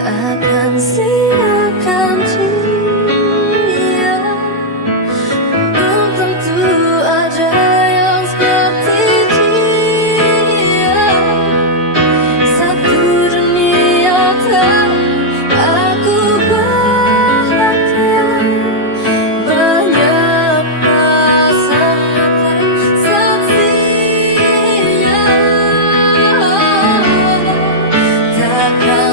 Takkan siakan dia. Belum tentu ada yang seperti dia. Satu dunia tahu aku bahagia. Banyak pasangan setia. Takkan